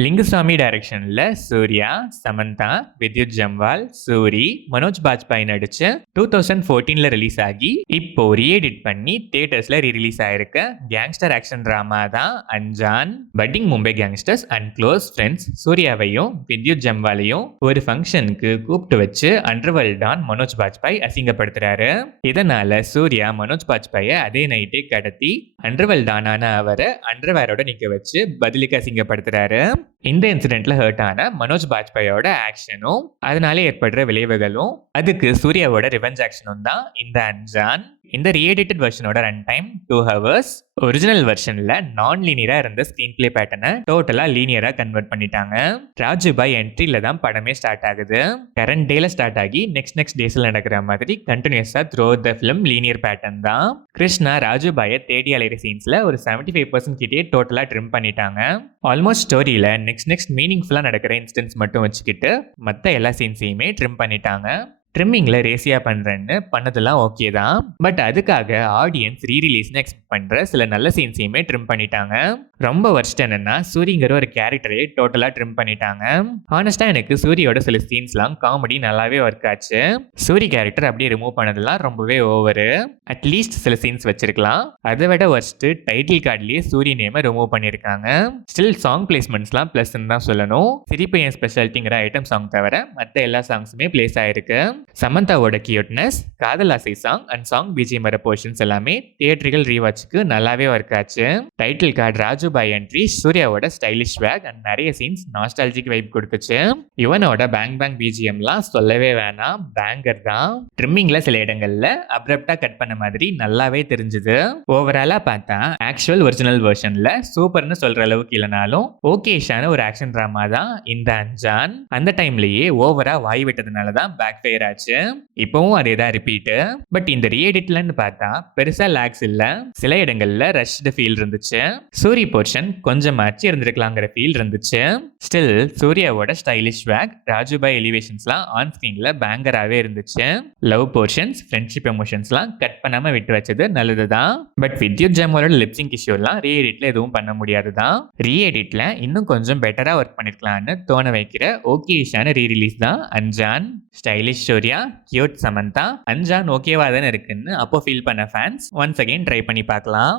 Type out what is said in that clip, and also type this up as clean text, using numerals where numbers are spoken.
லிங்குசாமி டைரக்ஷன்ல சூர்யா, சமந்தா, வித்யுத் ஜம்வால், சூரி, மனோஜ் பாஜ்பாய் நடிச்ச 2014ல ரிலீஸ் ஆகி இப்போ ரீஎடிட் பண்ணி தியேட்டர்ஸ்ல ரிலீஸ் ஆயிருக்க கேங்ஸ்டர் ஆக்ஷன் டிராமா தான் Anjaan. Putting Mumbai gangsters and close friends சூர்யாவையும் வித்யுத் ஜம்வாலையும் ஒரு ஃபங்க்ஷனுக்கு கூப்பிட்டு வச்சு அண்டர்வேர்ல்ட் டான் மனோஜ் பாஜ்பாய் அசிங்கப்படுத்துறாரு. இதனால சூர்யா மனோஜ் பாஜ்பாயை அதே நைட்டே கடத்தி அண்டர்வேர்ல்ட் டானான அவரை அண்டர்வேரோட நிக்க வச்சு பதிலுக்கு அசிங்கப்படுத்துறாரு. இந்த இன்சிடென்ட்ல ஹர்ட் ஆன மனோஜ் பாஜ்பாயோட ஆக்ஷனும் அதனால ஏற்படுற விளைவுகளும் அதுக்கு சூர்யாவோட ரிவெஞ்ச் ஆக்ஷனும் தான் இந்த அஞ்சான். இந்த ரீஎடிட்டட் வெர்ஷனோட ரன் டைம் 2 hours. ஒரிஜினல் வெர்ஷன்ல நான் லீனியரா இருந்த ஸ்கிரீன் பிளே பேட்டர்னை டோட்டலா லீனியரா கன்வெர்ட் பண்ணிட்டாங்க. ராஜுபாய் என்ட்ரில தான் படமே ஸ்டார்ட் ஆகுது. கரண்ட் டேல ஸ்டார்ட் ஆகி நெக்ஸ்ட் டேஸ்ல நடக்கிற மாதிரி கண்டினியூஸா through the film linear pattern தான். கிருஷ்ணா ராஜுபாயை தேடி அலைகிற சீன்ஸ்ல ஒரு 75% கிட்டே டோட்டலா ட்ரிம் பண்ணிட்டாங்க. ஆல்மோஸ்ட் ஸ்டோரியில நெக்ஸ்ட் மீனிங்ஃபுல்லா நடக்கிற இன்ஸ்டன்ஸ் மட்டும் வச்சுக்கிட்டு மற்ற எல்லா சீன்ஸையுமே ட்ரிம் பண்ணிட்டாங்க. ட்ரிம்மிங்ல ரேசியா பண்றேன்னு பண்ணதெல்லாம் ஓகே தான். பட் அதுக்காக ஆடியன்ஸ் ரீரிலீஸ்னு எக்ஸ்பெக்ட் பண்ற சில நல்ல சீன்ஸையுமே ட்ரிம் பண்ணிட்டாங்க. ரொம்ப வருஷம் என்னன்னா சூரிங்கிற ஒரு கேரக்டரே டோட்டலா ட்ரிம் பண்ணிட்டாங்க. ஹானஸ்டா எனக்கு சூரியோட சில சீன்ஸ்லாம் காமெடி நல்லாவே ஒர்க் ஆச்சு. சூரி கேரக்டர் அப்படியே ரிமூவ் பண்ணதெல்லாம் ரொம்பவே ஓவரு. அட்லீஸ்ட் சில சீன்ஸ் வச்சிருக்கலாம். அதை விட வர்ஸ்ட் டைட்டில் கார்ட்லயே சூரி நேமை ரிமூவ் பண்ணியிருக்காங்க. ஸ்டில் சாங் பிளேஸ்மெண்ட்ஸ்லாம் பிளஸ் தான் சொல்லணும். சிரிப்பு என் ஸ்பெஷாலிட்டிங்கிற ஐட்டம் சாங் தவிர மற்ற எல்லா சாங்ஸுமே பிளேஸ் ஆயிருக்கு. சமந்தாவோட கியூட்னஸ், காதல் ஆசை சாங் அண்ட் சாங் பிஜிஎம் வர போர்ஷன்ஸ் எல்லாமே தியேட்டரிக்கல் ரீவாட்ச்க்கு நல்லாவே ஒர்க் ஆச்சு. டைட்டில் கார்டு ராஜுபாய் என்ட்ரி, சூர்யாவோட ஸ்டைலிஷ் வேக் அண்ட் நிறைய சீன்ஸ் நாஸ்டாலஜிக் வைப் கொடுத்துச்சு. யுவனோட பேங் பேங் பிஜிஎம்லாம் சொல்லவே வேணாம், பேங்கர் தான். ட்ரிம்மிங்ல சில இடங்கள்ல அப்ரப்டா கட் பண்ண மாதிரி நல்லாவே தெரிஞ்சுது. ஓவராலா பார்த்தா ஆக்சுவல் ஒரிஜினல் வெர்ஷன்ல சூப்பர்னு சொல்ற அளவுக்கு இல்லைனாலும் ஓகேஷான ஒரு ஆக்ஷன் டிராமா தான் இந்த அஞ்சான். அந்த டைம்லயே ஓவரா வாய் விட்டதுனால தான் பேக் ஃபயர் ஆச்சு. இப்பவும் அதே தான் ரிப்பீட். பட் இந்த ரீஎடிட்லன்னு பார்த்தா பெருசா லாக்ஸ் இல்ல. சில இடங்கள்ல ரஷ்டு ஃபீல் இருந்துச்சு. சூரி போர்ஷன் கொஞ்சமாச்சு இருந்திருக்கலாங்கிற ஃபீல் இருந்துச்சு. ஸ்டில் சூர்யாவோட ஸ்டைலிஷ் வேக், ராஜுபாய் எலிவேஷன்ஸ்லாம் ஆன் ஸ்கிரீன்ல பேங்கராகவே இருந்துச்சு. லவ் போர்ஷன்ஸ், ஃப்ரெண்ட்ஷிப் எமோஷன்ஸ்லாம் கட் பண்ணாம விட்டு வச்சது நல்லதுதான். பட் வித்யுத் ஜம்வாலோட லிப்சிங் இஷ்யூலாம் ரீஎடிட்ல எதுவும் பண்ண முடியாதுதான். ரீஎடிட்ல இன்னும் கொஞ்சம் பெட்டரா ஒர்க் பண்ணிருக்கலாம்னு தோண வைக்கிற ஓகேஷான ரீரிலீஸ் தான் அஞ்சான். ஸ்டைலிஷ் சூர்யா, கியூட் சமந்தா, அஞ்சான் ஓகேவா தானே இருக்குன்னு அப்போ ஃபீல் பண்ண ஃபேன்ஸ் ஒன்ஸ் அகைன் ட்ரை பண்ணி பார்க்கலாம்.